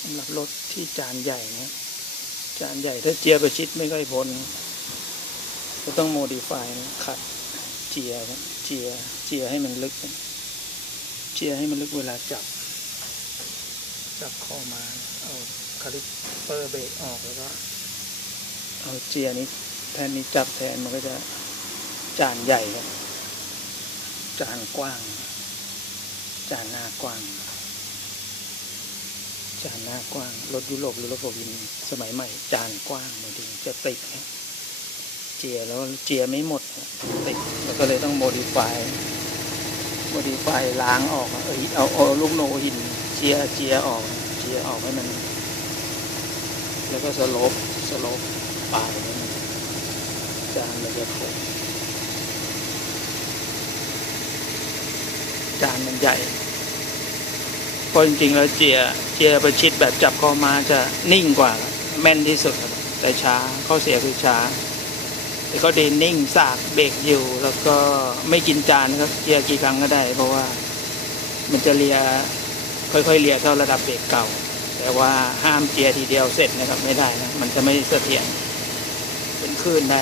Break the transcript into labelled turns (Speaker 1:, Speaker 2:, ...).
Speaker 1: สำหรับรถที่จานใหญ่นะจานใหญ่ถ้าเจียประชิดไม่ค่อยพ้นก็ต้องโมดิฟายนะขัดเจียเจียเจียให้มันลึก เจียให้มันลึกเวลาจับ จับคอมา เอาคาลิปเปอร์เบรกออกแล้วก็ เอาเจียนี้แทนนี้จับแทนมันก็จะจานใหญ่ครับจานกว้าง จานหน้ากว้าง จานหน้ากว้างรถยุโรปหรือรถโฟวินสมัยใหม่ จานกว้างบางทีจะติดนะเจียแล้วเจียไม่หมดติดแล้วก็เลยต้องโมดิฟายโมดิฟายล้างออกเอยเอาเอาลูกโนหินเจียเจียออกเจียออกให้มัน แล้วก็สโลปสโลปปลายจานมันจะโคจานมันใหญ่ เพราะจริงๆแล้วเจียเจียประชิดแบบจับคอมาจะนิ่งกว่าแม่นที่สุด แต่ช้าข้อเสียคือช้าแต่ก็ดีนิ่งสากเบรกอยู่แล้วก็ไม่กินจานครับเจียกี่ครั้งก็ได้ เพราะว่ามันจะเลียค่อยๆเลียเท่าระดับเบรกเก่า แต่ว่าห้ามเจียทีเดียวเสร็จนะครับไม่ได้นะมันจะไม่เสถียรเป็นคลื่นได้